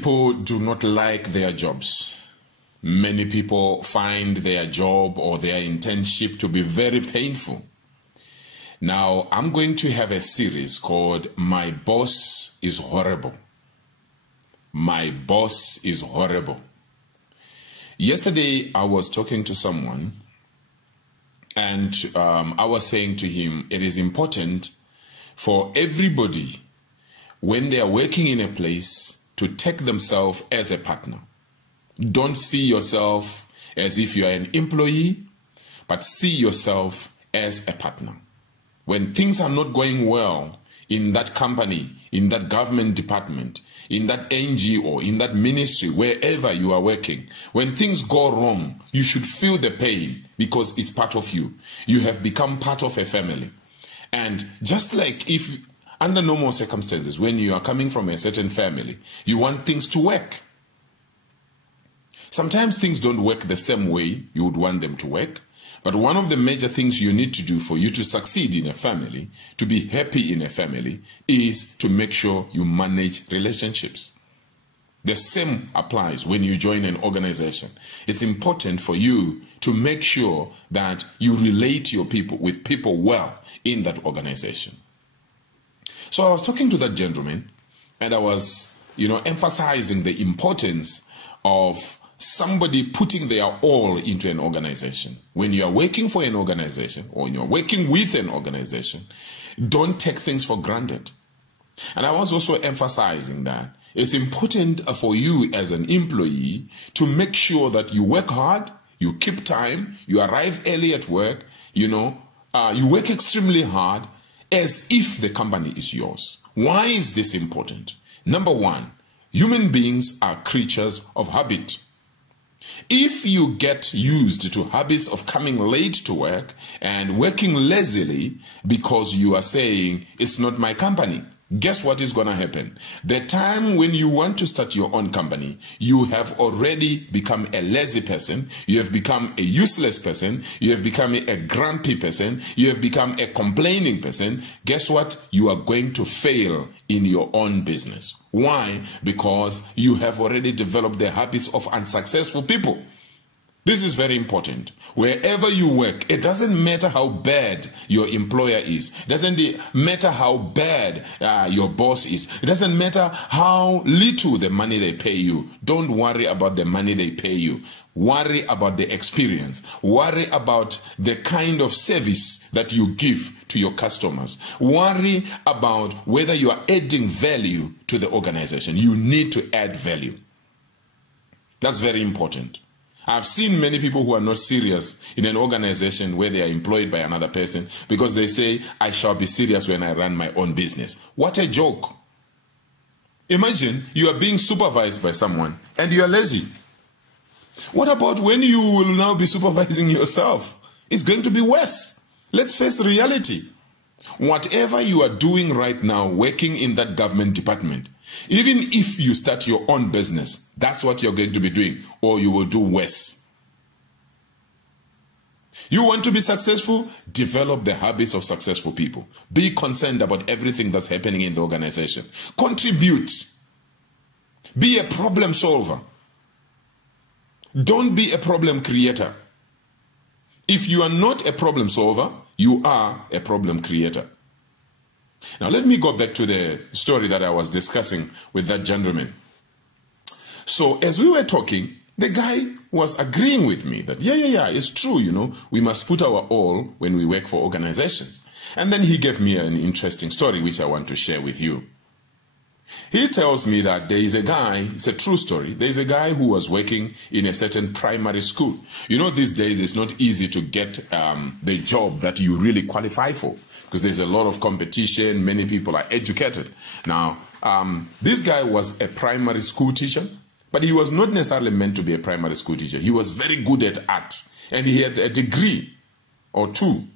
People do not like their jobs. Many people find their job or their internship to be very painful. Now, I'm going to have a series called My Boss is Horrible. My Boss is Horrible. Yesterday, I was talking to someone and I was saying to him, it is important for everybody when they are working in a place to take themselves as a partner. Don't see yourself as if you are an employee, but see yourself as a partner. When things are not going well in that company, in that government department, in that NGO, in that ministry, wherever you are working, when things go wrong, you should feel the pain because it's part of you. You have become part of a family. And just like if under normal circumstances, when you are coming from a certain family, you want things to work. Sometimes things don't work the same way you would want them to work. But one of the major things you need to do for you to succeed in a family, to be happy in a family, is to make sure you manage relationships. The same applies when you join an organization. It's important for you to make sure that you relate with people well in that organization. So I was talking to that gentleman and I was, emphasizing the importance of somebody putting their all into an organization. When you are working for an organization or when you are working with an organization, don't take things for granted. And I was also emphasizing that it's important for you as an employee to make sure that you work hard, you keep time, you arrive early at work, you work extremely hard as if the company is yours. Why is this important? Number one, human beings are creatures of habit. If you get used to habits of coming late to work and working lazily because you are saying, it's not my company, guess what is going to happen? The time when you want to start your own company, you have already become a lazy person, you have become a useless person, you have become a grumpy person, you have become a complaining person. Guess what? You are going to fail in your own business. Why? Because you have already developed the habits of unsuccessful people. This is very important. Wherever you work, it doesn't matter how bad your employer is. It doesn't matter how bad your boss is. It doesn't matter how little the money they pay you. Don't worry about the money they pay you. Worry about the experience. Worry about the kind of service that you give to your customers. Worry about whether you are adding value to the organization. You need to add value. That's very important. I've seen many people who are not serious in an organization where they are employed by another person because they say, I shall be serious when I run my own business. What a joke. Imagine you are being supervised by someone and you are lazy. What about when you will now be supervising yourself? It's going to be worse. Let's face reality. Whatever you are doing right now, working in that government department, even if you start your own business, that's what you're going to be doing, or you will do worse. You want to be successful? Develop the habits of successful people. Be concerned about everything that's happening in the organization. Contribute. Be a problem solver. Don't be a problem creator. If you are not a problem solver, you are a problem creator. Now let me go back to the story that I was discussing with that gentleman. So as we were talking, the guy was agreeing with me that, yeah, it's true, we must put our all when we work for organizations. And then he gave me an interesting story which I want to share with you. He tells me that there is a guy, it's a true story, there is a guy who was working in a certain primary school. These days it's not easy to get the job that you really qualify for because there's a lot of competition, many people are educated. Now, this guy was a primary school teacher, but he was not necessarily meant to be a primary school teacher. He was very good at art and he had a degree or two.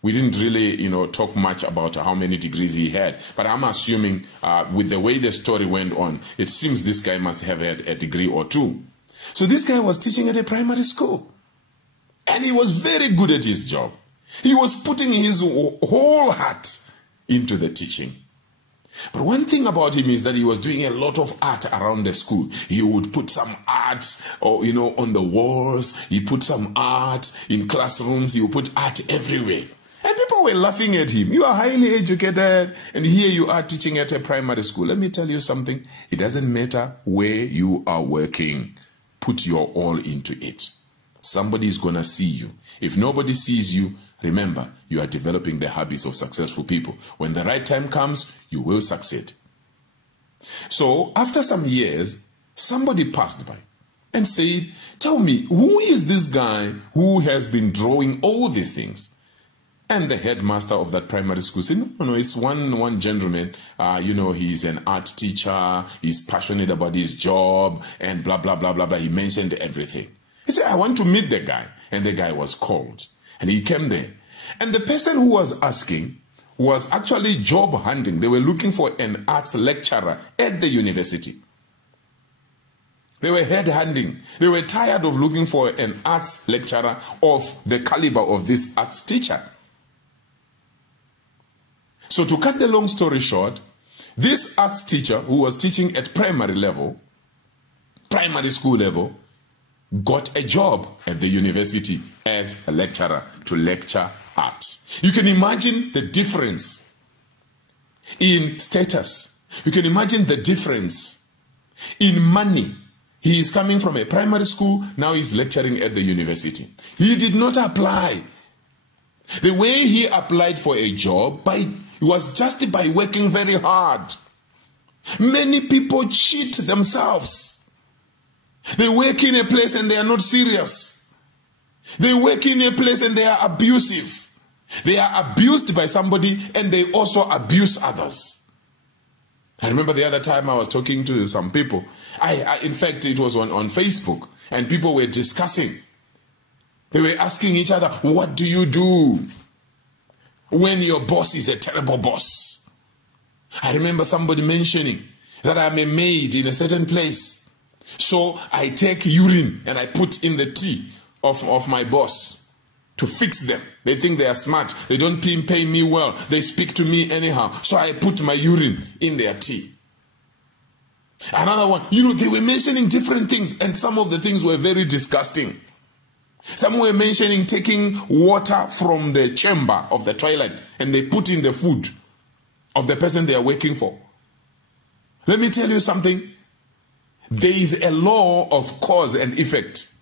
We didn't really, talk much about how many degrees he had. But I'm assuming with the way the story went on, it seems this guy must have had a degree or two. So this guy was teaching at a primary school. And he was very good at his job. He was putting his whole heart into the teaching. But one thing about him is that he was doing a lot of art around the school. He would put some art, or on the walls. He put some art in classrooms. He would put art everywhere. And people were laughing at him. You are highly educated, and here you are teaching at a primary school. Let me tell you something. It doesn't matter where you are working. Put your all into it. Somebody is going to see you. If nobody sees you, remember, you are developing the habits of successful people. When the right time comes, you will succeed. So, after some years, somebody passed by and said, tell me, who is this guy who has been drawing all these things? And the headmaster of that primary school said, no, it's one gentleman, he's an art teacher, he's passionate about his job, and blah, blah, blah, blah, blah. He mentioned everything. He said, I want to meet the guy. And the guy was called. And he came there. And the person who was asking was actually job hunting. They were looking for an arts lecturer at the university. They were head hunting. They were tired of looking for an arts lecturer of the caliber of this arts teacher. So to cut the long story short, this arts teacher who was teaching at primary school level, got a job at the university as a lecturer to lecture art. You can imagine the difference in status. You can imagine the difference in money. He is coming from a primary school, now he's lecturing at the university. He did not apply. The way he applied for a job was just by working very hard. Many people cheat themselves. They work in a place and they are not serious. They work in a place and they are abusive. They are abused by somebody and they also abuse others. I remember the other time I was talking to some people. In fact, it was on Facebook, and people were discussing. They were asking each other, what do you do when your boss is a terrible boss? I remember somebody mentioning that I'm a maid in a certain place. So I take urine and I put in the tea of my boss to fix them. They think they are smart. They don't pay me well. They speak to me anyhow. So I put my urine in their tea. Another one, they were mentioning different things, and some of the things were very disgusting. Some were mentioning taking water from the chamber of the toilet and they put in the food of the person they are working for. Let me tell you something. There is a law of cause and effect.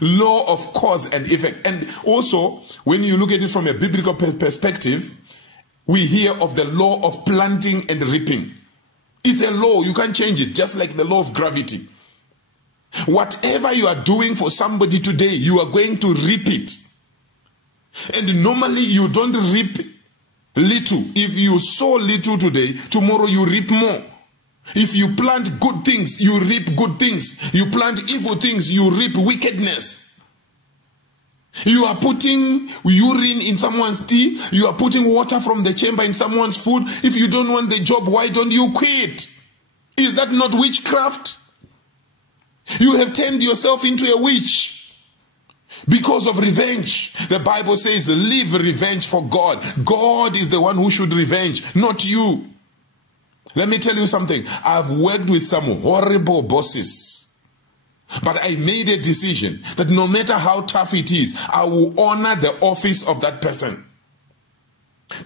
Law of cause and effect. And also, when you look at it from a biblical perspective, we hear of the law of planting and reaping. It's a law. You can't change it, just like the law of gravity. Whatever you are doing for somebody today, you are going to reap it. And normally you don't reap little. If you sow little today, tomorrow you reap more. If you plant good things, you reap good things. You plant evil things, you reap wickedness. You are putting urine in someone's tea. You are putting water from the chamber in someone's food. If you don't want the job, why don't you quit? Is that not witchcraft? You have turned yourself into a witch because of revenge. The Bible says, leave revenge for God. God is the one who should revenge, not you. Let me tell you something. I've worked with some horrible bosses, but I made a decision that no matter how tough it is, I will honor the office of that person.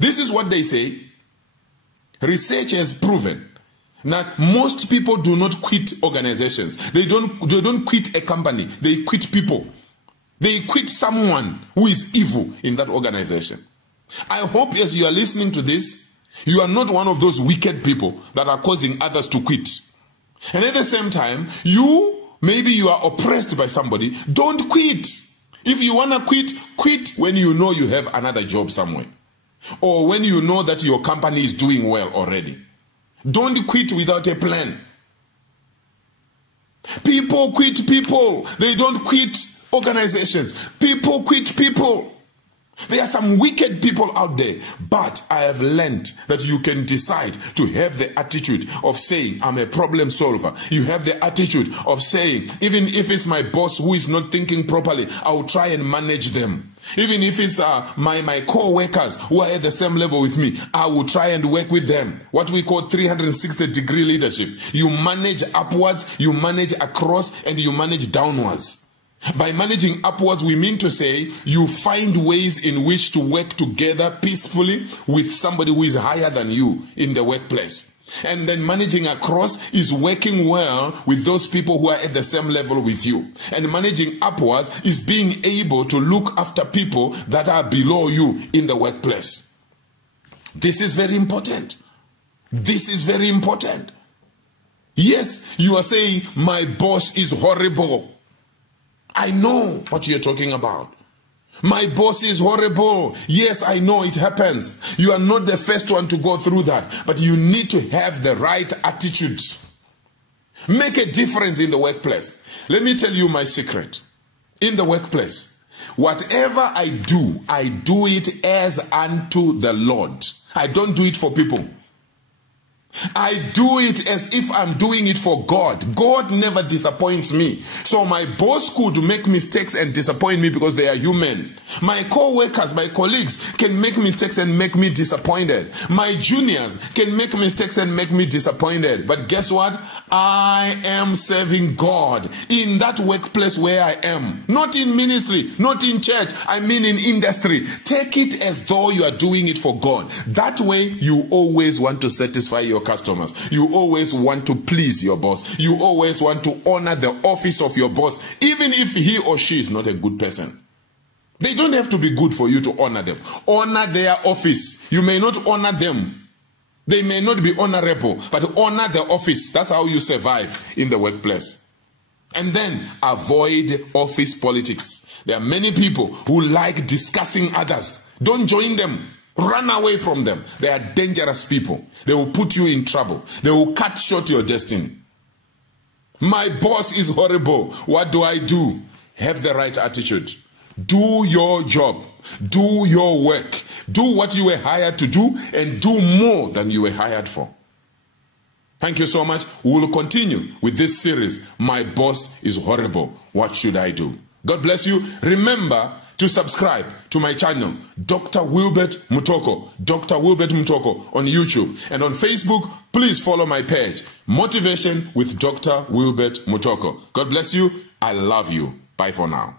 This is what they say. Research has proven that most people do not quit organizations. They don't quit a company. They quit people. They quit someone who is evil in that organization. I hope as you are listening to this, you are not one of those wicked people that are causing others to quit. And at the same time, maybe you are oppressed by somebody. Don't quit. If you want to quit, quit when you know you have another job somewhere. Or when you know that your company is doing well already. Don't quit without a plan. People quit people. They don't quit organizations. People quit people. There are some wicked people out there, but I have learned that you can decide to have the attitude of saying, I'm a problem solver. You have the attitude of saying, even if it's my boss who is not thinking properly, I will try and manage them. Even if it's my co-workers who are at the same level with me, I will try and work with them. What we call 360-degree leadership. You manage upwards, you manage across, and you manage downwards. By managing upwards, we mean to say you find ways in which to work together peacefully with somebody who is higher than you in the workplace. And then managing across is working well with those people who are at the same level with you. And managing upwards is being able to look after people that are below you in the workplace. This is very important. This is very important. Yes, you are saying, my boss is horrible. I know what you're talking about. My boss is horrible. Yes, I know it happens. You are not the first one to go through that, but you need to have the right attitude. Make a difference in the workplace. Let me tell you my secret. In the workplace, whatever I do it as unto the Lord. I don't do it for people. I do it as if I'm doing it for God. God never disappoints me. So my boss could make mistakes and disappoint me because they are human. My co-workers, my colleagues can make mistakes and make me disappointed. My juniors can make mistakes and make me disappointed. But guess what? I am serving God in that workplace where I am. Not in ministry, not in church. I mean in industry. Take it as though you are doing it for God. That way you always want to satisfy your customers. You always want to please your boss. You always want to honor the office of your boss, even if he or she is not a good person. They don't have to be good for you to honor them. Honor their office. You may not honor them. They may not be honorable, but honor the office. That's how you survive in the workplace. And then avoid office politics. There are many people who like discussing others. Don't join them. Run away from them. They are dangerous people. They will put you in trouble. They will cut short your destiny. My boss is horrible. What do I do? Have the right attitude. Do your job. Do your work. Do what you were hired to do and do more than you were hired for. Thank you so much. We will continue with this series. My boss is horrible. What should I do? God bless you. Remember to subscribe to my channel, Dr. Wilbert Mutoko, Dr. Wilbert Mutoko on YouTube. And on Facebook, please follow my page, Motivation with Dr. Wilbert Mutoko. God bless you. I love you. Bye for now.